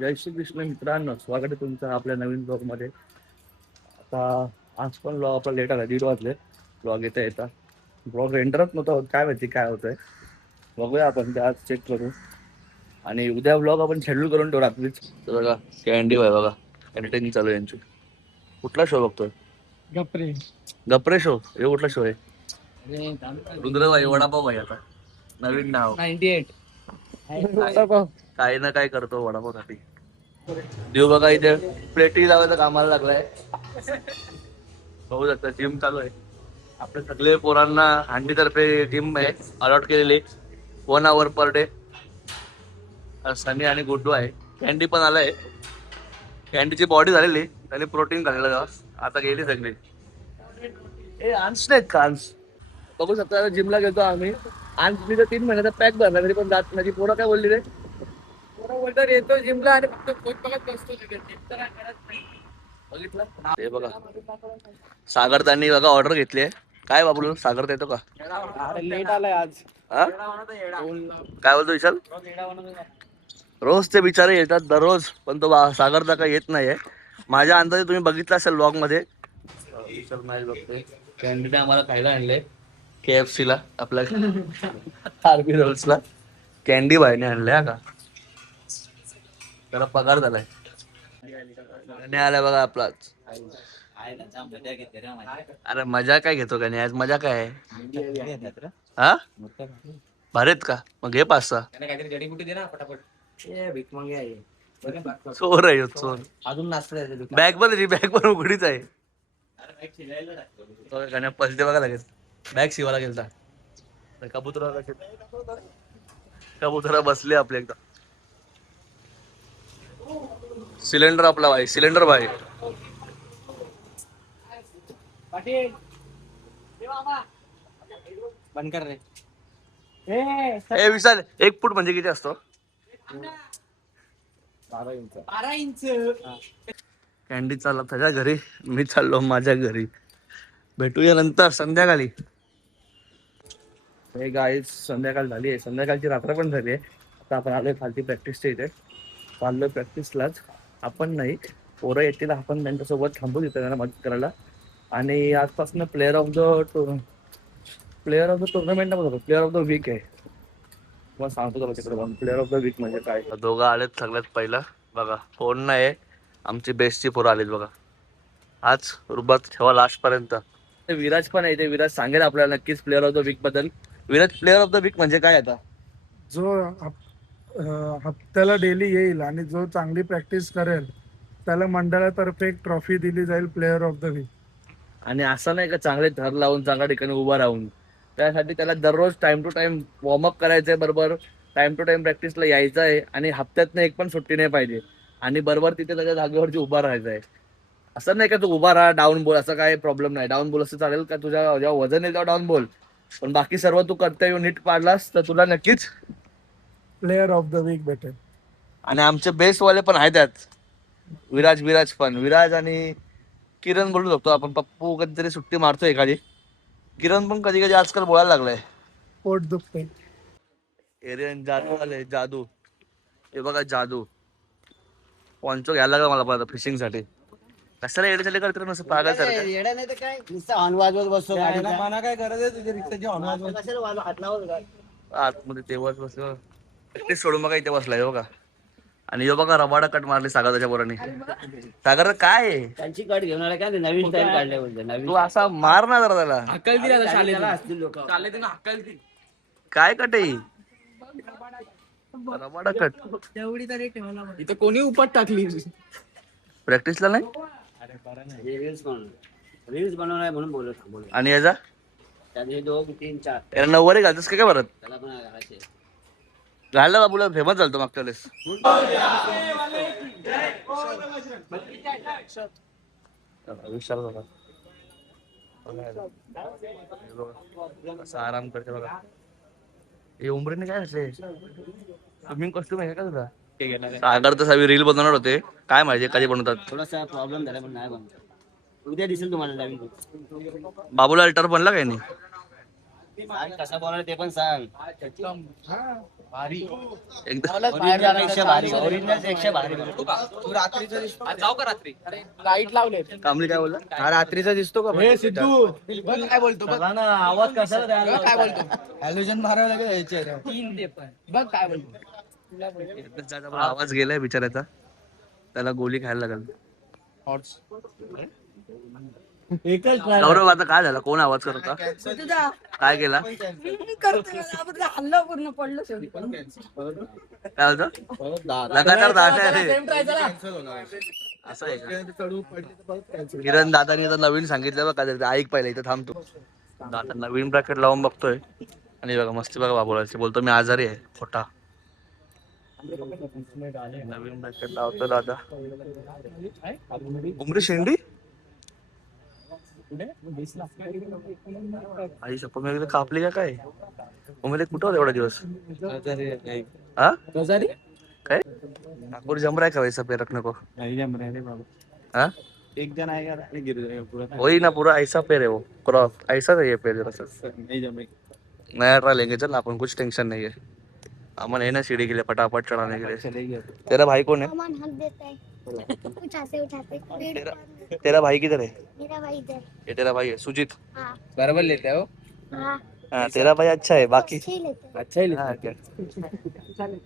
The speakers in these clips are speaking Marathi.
जय श्री कृष्ण मित्रांनो, स्वागत आहे तुमचं आपल्या नवीन ब्लॉगमध्ये. आता आज पण ब्लॉग आपला लेट आला, 1:30 वाजले ब्लॉग येता. ब्लॉग रेंडरच नव्हता होत, काय माहिती काय होतंय. बघूया आपण ते आज चेक करू आणि उद्या ब्लॉग आपण शेड्यूल करून ठेवू रात्रीच. तर बघा कॅन्डी आहे, बघा एडिटिंग चालू आहे यांची. कुठला शो बघतोय? गपरे गप्रे शो. हे कुठला शो आहे? रुद्रबाई वडापाव भाई. आता नवीन नाव 98 काही ना काय करतो वडापावसाठी. देव बघा इथे प्लेटी लावायचं कामाला लागलाय. बघू शकता जिम चालू आहे. आपल्या सगळे पोरांना हांडीतर्फे जिम आहे अलॉट केलेली 1 hour पर डे. सनी आणि गुड्डू आहे. कॅन्डी पण आलाय. कॅन्डीची बॉडी झालेली, त्याने प्रोटीन खाल्लेलं का आता गेली सगळी. ए अंश नाहीत का अंश? बघू शकता जिमला गेलो आम्ही. अंश मी तर 3 महिन्याचा पॅक भरला तरी पण जात नाही. पोरं काय बोलली रे? बोलतात येतो जिमला आणि फक्त पोट बघत बसतो तिथे. जिम तर काय करत नाही. बघितलं ते बघा. सागर त्यांनी बघा ऑर्डर घेतली आहे. काय बाबू सागर देतो का? लेट आलाय आज. हा? काय बोलतो विशाल? रोज ते बिचारे येतात दररोज, पण तो सागरचा काही येत नाहीये. माझ्या अंदाजे तुम्ही बघितलं असेल ब्लॉग मध्ये. विशाल मॅच बघतोय. कॅन्डीने आम्हाला खायला आणले KFC ला, आपल्या आरबी रोल्सला. कॅन्डी भाईने आणले हा का. त्याला पगार झालाय. आणि आलाय बघा आपलाच. अरे मजा काय घेतो का नाही आज? मजा काय आहे? हा भारीत का? मग घे 5-6. काहीतरी जडीबुटी दे ना फटाफट. चोर आहे ह्यो, चोर. अजून नाचतं बॅग पण उघडीच आहे. पैसे बघा लागेल. बॅग शिवायला गेलता. कबुतरा बसले आपले एकदा. सिलेंडर आपला भाई, सिलेंडर भाई. बंद कर रे. ए विशाल, 1 फूट म्हणजे किती असतो? 12 इंच. कॅन्डी चालला त्याच्या घरी, मी चाललो माझ्या घरी. भेटूया नंतर संध्याकाळी. हे गाईज संध्याकाळ झाली आहे, संध्याकाळची रात्र पण झाली आहे. आता आपण आलोय खालती प्रॅक्टिसच्या इथे. चाललोय प्रॅक्टिसलाच. आपण नाही, पोरं येतील, आपण त्यांच्यासोबत थांबू तिथे त्यांना मदत करायला. आणि आजपासून प्लेअर ऑफ द टुर्नामेंट बघतो, प्लेअर ऑफ द वीक आहे. तुम्हाला सांगतो का तिकडे जाऊन प्लेअर ऑफ द वीक म्हणजे काय. दोघं आलेत सगळ्यात पहिला. बघा फोन नाही, आमची बेस्टची पोरं आलीत बघा. आज रुबात ठेवा लास्ट पर्यंत. विराज पण आहे ते. विराज सांगेल आपल्याला नक्कीच प्लेअर ऑफ द वीक बद्दल. Viraj, player of the week म्हणजे काय आता? जो हप्त्याला डेली येईल आणि जो चांगली प्रॅक्टिस करेल त्याला मंडळातर्फे एक ट्रॉफी दिली जाईल प्लेअर ऑफ द वीक. आणि असं नाही का चांगले थर लावून चांगल्या ठिकाणी उभा राहून. त्यासाठी त्याला दररोज टाइम टू टाइम वॉर्मअप करायचंय, बरोबर टाइम टू टाइम प्रॅक्टिसला यायचं आहे आणि हप्त्यातनं एक पण सुट्टी नाही पाहिजे. आणि बरोबर तिथे त्याच्या जागेवरती उभा राहायचं आहे. असं नाही का तू उभा राहा डाऊन बोल, असं काही प्रॉब्लेम नाही. डाऊन बोल असं चालेल का? तुझ्या जेव्हा वजन येईल तेव्हा डाऊन बोल, पण बाकी सर्व तू कर्तव्य नीट पाडलास तर तुला नक्कीच प्लेअर ऑफ द वीक भेटेल. आणि आमचे बेस्ट वाले पण आहेत त्यात. विराज आणि किरण बोलू शकतो आपण. पप्पू कधीतरी सुट्टी मारतो एखादी. किरण पण कधी कधी आजकाल बोलायला लागलाय. पोट दुखते. एरियन जादू आले, जादू. हे बघा जादू. पॉन्चो घ्यायला लागला मला फिशिंग साठी. कशाला येडे करते नसं पागल सारखं. येडा नाही तर काय नुसतं हॉर्न वाजवत बसतो. काय गरज आहे तुझ्या रिक्षाची हॉर्न वाजवायची? कशाला हात लावत काय? आतमध्ये तेव्हाच बसलो. प्रॅक्टिस सोडून बघा इथे बसलाय बघा. आणि यो बघा रबाडा कट मारली सागरच्या पोरांनी. सागर काय आहे? त्यांची कट घेऊन आला काय? नवीन स्टाईल काढले बोलते. नवीन तू असा मार ना जरा त्याला. अक्कल दिला शाळेला असतील लोक. शाळेला अक्कल दिली. काय कट आहे? Rabada cut. तेवढी तरी ठेवला. इथं कोणी उपट टाकली? प्रॅक्टिसला नाही. रील्स बनवणार म्हणून बोलत. आणि याचा त्याने 2, 3, 4 याला 9 घालतोस काय परत? त्याला पण घालायचे. घालला बाबूला फेमस झालतो मागच्या वेळेस. विशाल बघा कसा आराम करते बघा. हे उमरीने काय असले स्विमिंग कॉस्ट्युम आहे का तुला? सागर तर सगळी रील बनवणार होते, काय माहिती कधी बनवतात. थोडासा प्रॉब्लेम झाला पण नाही बनवत. उद्या दिसेल तुम्हाला नवीन. बाबूला अल्टर बनला काय नाही? कसा बोलणार ते पण सांग. एकदम भारी. एकदा ओरिजिनल पेक्षा भारी. तू रात्रीचा दिसतो. आज जाऊ का रात्री? लाईट लावले. कामली काय बोलला? हा रात्रीचा दिसतो का? हे सिद्धू बघ काय बोलतो बघ. ना आवाज कसा बघ काय बोलतो. हॅलोजन मारावं लागेल यायचे. 3 ते पण बघ काय बोलतो. एकदाच आवाज गेलाय बिचाऱ्याचा, त्याला गोली खायला लागल. एकच गौरव आता काय झालं? कोण आवाज करत होता? काय केला? हल्ला पूर्ण पडलं शेवटी. काय होतं? लगातार 10 असं आहे का? किरण दादानी आता नवीन सांगितलं बघा, ते ऐक पहिलं इथं थांबतो. दादा नवीन ब्रॅकेट लावून बघतोय आणि बघा मस्ती बघा बाबूराची, बोलतो मी आजारी आहे खोटा. नवीन ब्रॅकेट लावतो दादा. उमरी शेंडी आई शप्पा मी एकदा कापली का काय? उमेद कुठं होता एवढा दिवस? हा काय नागपूर जम रहा है का वैसा पे रखने को? हाँ एक जण आहे का गिर जाएगा पूरा. वही ना पूरा ऐसा पेड़ है वो क्रॉस ऐसा नहीं है पेड़ जरा सा. नहीं जमे. नया ट्रा लेंगे चल अपन, कुछ टेंशन नहीं है. अमन है ना सीढ़ी के लिए फटाफट चढ़ाने के लिए. चलेगी. तेरा भाई कौन है? सामान हक देता है. उठाते उठाते पेड़ तेरा पर- तेरा भाई किधर है? मेरा भाई इधर. ये तेरा भाई है सुजीत. हाँ बरोबर लेते हो. हाँ हाँ तेरा भाई अच्छा है, बाकी अच्छे ही लेते हैं. अच्छा ही हाँ क्या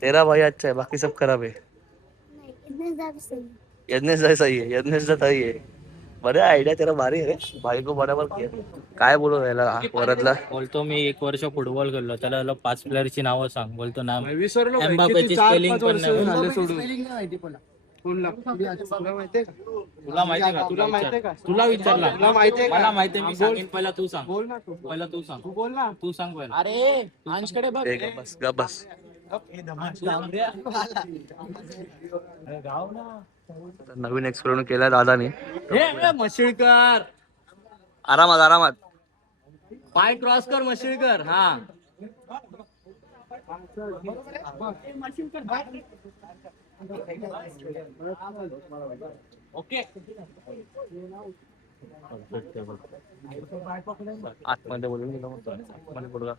तेरा भाई अच्छा है, बाकी सब खराब है. नहीं इतने ज्यादा सही है. यज्ञेश जैसा ही है, यज्ञेश जैसा ही है. बरे आयडिया तेरा भारी है रे, भाई को बराबर किया. काय बोलू राहिला वरदला? बोलतो मी 1 वर्ष फुटबॉल खेळलो, त्याला 5 प्लेअरची नावं सांग. बोलतो ना विसरलो बाई, एम्बापेची किती spelling 4-5 पण वर्ष नाही. झाले सोडून. तुला माहिती का? तुला माहिती का? तुला विचारला. तुला माहितीये का? मला माहिती आहे, मी बोल. सांगेन. पहिला तू सांग. बोल ना तू. पहिला तू सांग. तू बोल ना. तू सांग पहिला. अरे अंशकडे बघ. ए, गप बस. नवीन एक्सपेरिमेंट केलाय दादानी. मशिळकर आरामात आरामात. पाय क्रॉस कर मशिळकर. हा ओके. आतमध्ये बोलून गेलो मग. आतमध्ये बोलू का?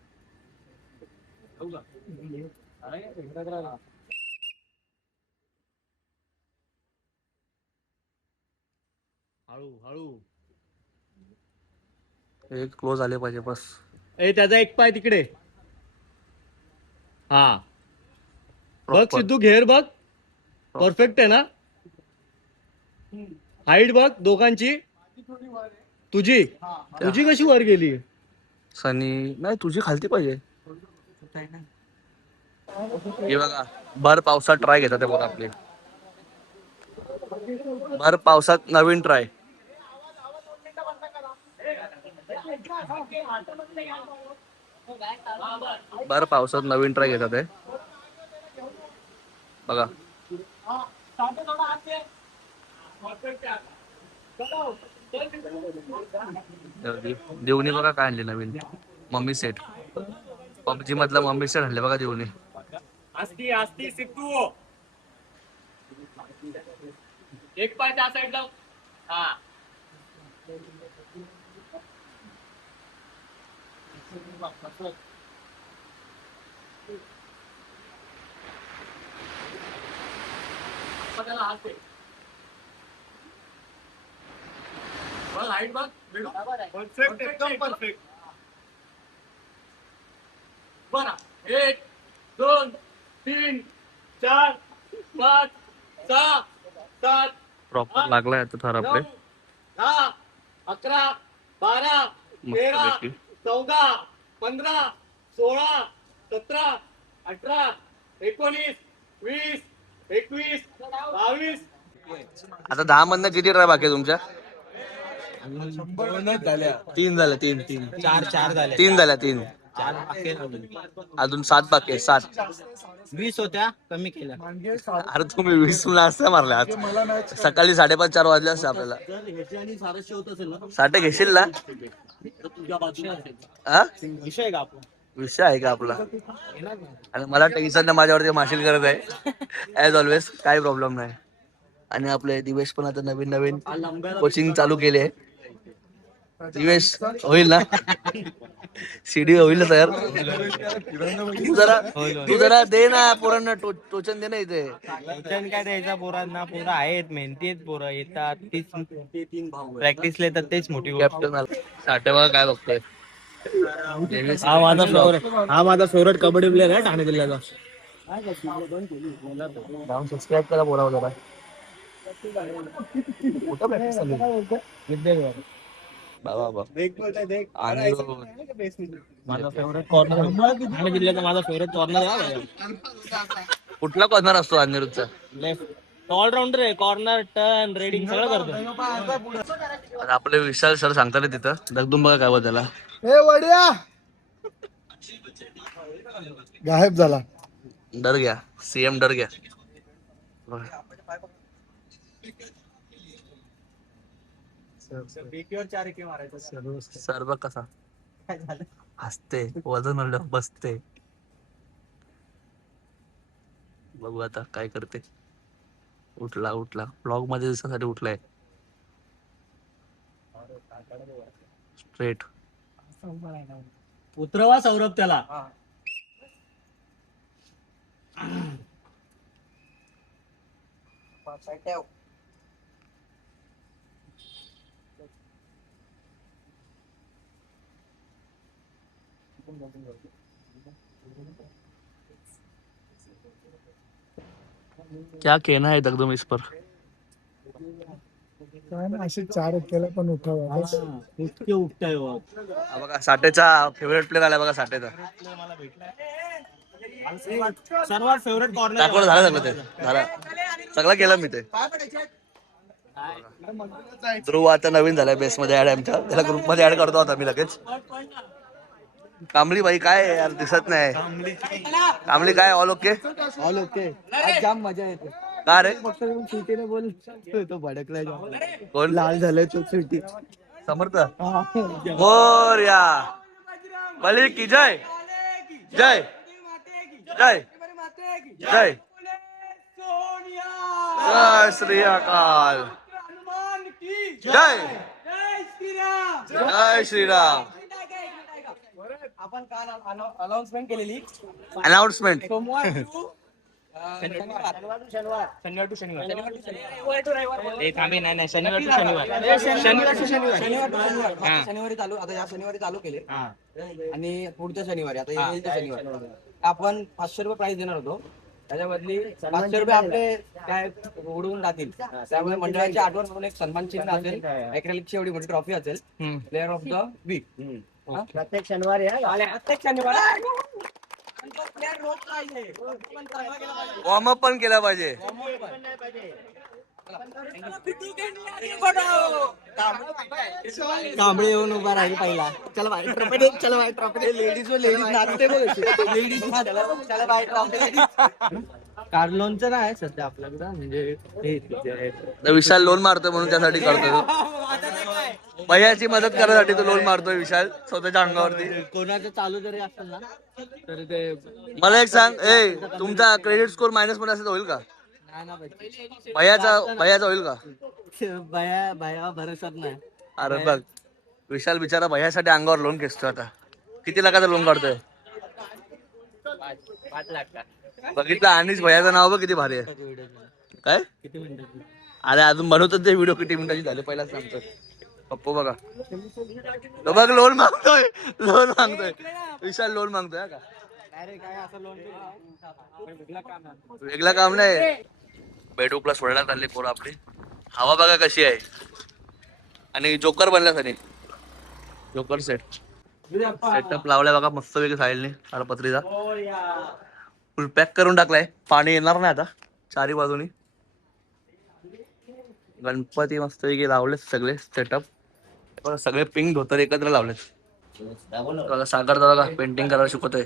हळू हळू. एक क्लोज आले पाहिजे बस. ए त्याचा एक पाय तिकडे. हा बघ Proper. सिद्धू, घेर बघ. परफेक्ट आहे ना? हाईट बघ दोघांची. तुझी तुझी कशी वर गेली? सनी नाही तुझी खालती पाहिजे. हे बघा भर पावसात ट्राय घेतात ते बघा आपले. भर पावसात नवीन ट्राय. भर पावसात नवीन ट्राय घेतात आहे बघा. देवणी बघा काय आणले नवीन. Mummy set. पबजी मधला मम्मी सेट आणले बघा देवणी. आस्ती आस्ती सिद्धू. एक पाय त्या साईडला. हा हाईट बघ. परफेक्ट एकदम परफेक्ट. बरं 1 2 3 4 5 6 7 प्रॉपर लागलाय आता थर आपले. 10 11 12 13 मस्तपैकी. 14 15 16 17 18 19 20 21 22. आता 10 मधनं किती ट्राय बाकी आहे तुमच्या? 3 झाल्या. 3 4 झाले. 3 झाल्या 3. 4 बाकी अजून 7 बाकी आहे. 7. 20 होत्या, कमी केल्या. मांगे अरे तुम्ही 20 मुलं असते मारले आज. मला मॅच सकाळी 5:30-4 वाजले असते आपल्याला. जर ह्याची आणि 700 होत असेल ना, साठे घेशील ना? तर तुझ्या बाजूने असेल. हा विषय का आपण विषय आहे का आपला? आणि मला टेन्शन माझ्यावरती माशील करत आहे ऍज ऑलवेज, काही प्रॉब्लेम नाही. आणि आपले दिवेश पण आता नवीन कोचिंग चालू केले आहे. दिवेश होईल ना सीडी होईल ना तयार तू जरा दे ना पोरांना टोचन दे ना इथे वचन काय द्यायचा पोरांना, पोरं आहेत, मेहनती आहेत, पोरं येतात तीच प्रॅक्टिसला येतात, तेच मोठी गोष्ट. कॅप्टन साठे बघा काय बघतोय हा माझा फेवरेट कबड्डी प्लेअर आहे ठाणे जिल्ह्याचा. जाऊन सबस्क्राईब करा पोरा जरा बाबा आणि माझा फेवरेट कॉर्नर ठाणे जिल्ह्याचा माझा फेवरेट कॉर्नर आहे. कुठला कॉर्नर असतो अनिरुद्धचा लेफ्ट ऑलराऊंडर आहे, कॉर्नर टर्न रेडिंग सगळं करतो. आता आपले विशाल सर सांगतात तिथं दगदून बघा काय बदला हे वड्या गायब झाला. डर गया सीएम डर गया सर बघ कसा हसते वजन वाढलं बसते बघू आता काय करते उठला ब्लॉग मध्ये दिवसासाठी उठलाय स्ट्रेट उतरवा सौरभ त्याला. क्या कहना है दगदम इस पर काय ना असे 4 केला पण उठावा इतके उपटाय हा बघा साठेचा फेवरेट प्लेअर आला बघा साठेचा सर्वात फेवरेट कॉर्नर. दाखवलं झालं सगळं ते झालं सगळं केलं मी ते ध्रुव आता नवीन झालाय बेस मध्ये ऍड आमच्या त्याला ग्रुप मध्ये ऍड करतो आता मी लगेच कांबळी बाई काय आहे यार दिसत नाही कांबळी काय ऑल ओके ऑल ओके. आज जाम मजा येते. का रे फक्त सुटीने बोल तो भडकलाय जाम. कोण लाल झालाय तो सुटी. समर्थ मोरया बली की जय जय जय जय जय श्री अकाल जय जय श्रीराम आपण काल अनाउन्समेंट केलेली अनाउन्समेंट शनिवार टू शनिवार शनिवार to रविवार. थांबे नाही शनिवार टू शनिवार शनिवारी चालू आता या शनिवारी चालू केले आणि पुढच्या शनिवारी आता येईल त्या शनिवारी आपण 500 रुपये प्राइस देणार होतो त्याच्यामधली 500 रुपये आपले काय उडवून जातील त्यामुळे मंडळाची आठवण म्हणून एक सन्मान चिन्ह असेल ॲक्रेलिकची एवढी मोठी ट्रॉफी असेल प्लेअर ऑफ द वीक प्रत्येक शनिवारी प्रत्येक शनिवारी वॉर्म अप पण केला पाहिजे कांबळे येऊन उभा राहील पहिला. चला बाहेर ट्रॉफी चला बाहेर ट्रॉफी. लेडीज नाचते बघ लेडीज चला बाहेर ट्रॉफी. कार्लोनचं नाही सध्या आपल्याकडं म्हणजे विशाल लोन मारतोय म्हणून त्यासाठी करतोय भैयाची मदत करण्यासाठी तो लोन मारतोय विशाल स्वतःच्या अंगावरती कोणाचं चालू जरी असेल ना तर ते मला एक सांग ए तुमचा क्रेडिट स्कोर मायनस मध्ये असेल तर होईल का नाही ना पाहिजे. भैयाचा होईल का बाया भरोसात नाही. अरे बघ विशाल बिचारा भैयासाठी अंगावर लोन खेचतोय आता किती लाखाचं लोन काढतोय 5 लाख का बघितलं आणिच भैयाचं नाव बघ किती भारी आहे काय किती मिनिटाची अरे अजून बनवतात ते व्हिडिओ किती मिनिटाची झाले पहिलाच सांगतोय पप्पू बघा तो बघ लोन मागतोय विशाल लोन मागतोय हा का वेगळं काम नाही बेडू प्लस सोडण्यात आली पोरं आपली हवा बघा कशी आहे आणि जोकर बनला सनी जोकर सेटअप लावलाय बघा मस्त वेगळी साईडने ताडपत्रीचा फुल पॅक करून टाकलाय पाणी येणार नाही आता चारी बाजूनी गणपती मस्त वेगळी लावलेत सगळे सेटअप सगळे पिंक धोतर एकत्र लावलेत बघा सागर बघा पेंटिंग करायला शिकवतोय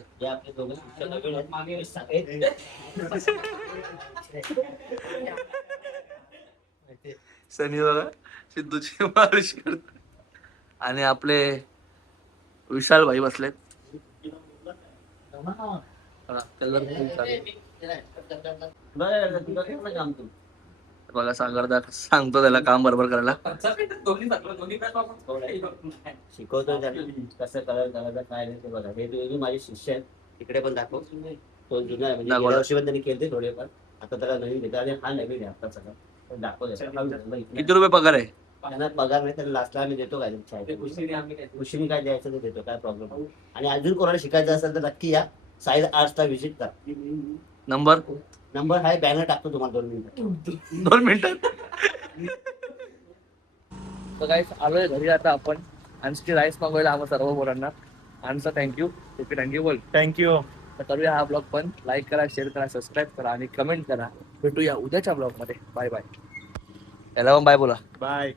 सनी बघा सिद्धूची मालिश करत आणि आपले विशाल भाई बसलेत बघा सागरदा सांगतो त्याला काम बरोबर करायला. शिकवतो त्यांना कसं करायचं काय नाही ते बघा. हे दोन्ही माझे शिष्य आहेत. तिकडे पण दाखव. तो जुना आहे म्हणजे दाखव. गेल्या वर्षी पण त्यांनी केले थोडेफार. आता त्याला नवीन घेतो आणि हा नवीन आहे आता सगळं. पण दाखव. किती रुपये पगार आहे? त्यांना पगार नाही त्याला लास्टला आम्ही देतो काय खुशीने काय द्यायचं ते देतो काय प्रॉब्लेम. आणि अजून कोणाला शिकायचं असेल तर नक्की या साईज आर्ट्सला व्हिजिट करा. नंबर हाय बॅनर टाकतो तुम्हाला 2 मिनिटं. 2 मिनिटात. तर काय आलोय घरी आता आपण आणखी राईस मागवायला आम्हा सर्व पोरांना. आणसा थँक्यू. ओके थँक्यू बोल. थँक्यू. तर करूया हा ब्लॉग पण. लाईक करा, शेअर करा, सबस्क्राईब करा आणि कमेंट करा. भेटूया उद्याच्या ब्लॉग मध्ये. Bye bye. याला पण बाय बोला. बाय.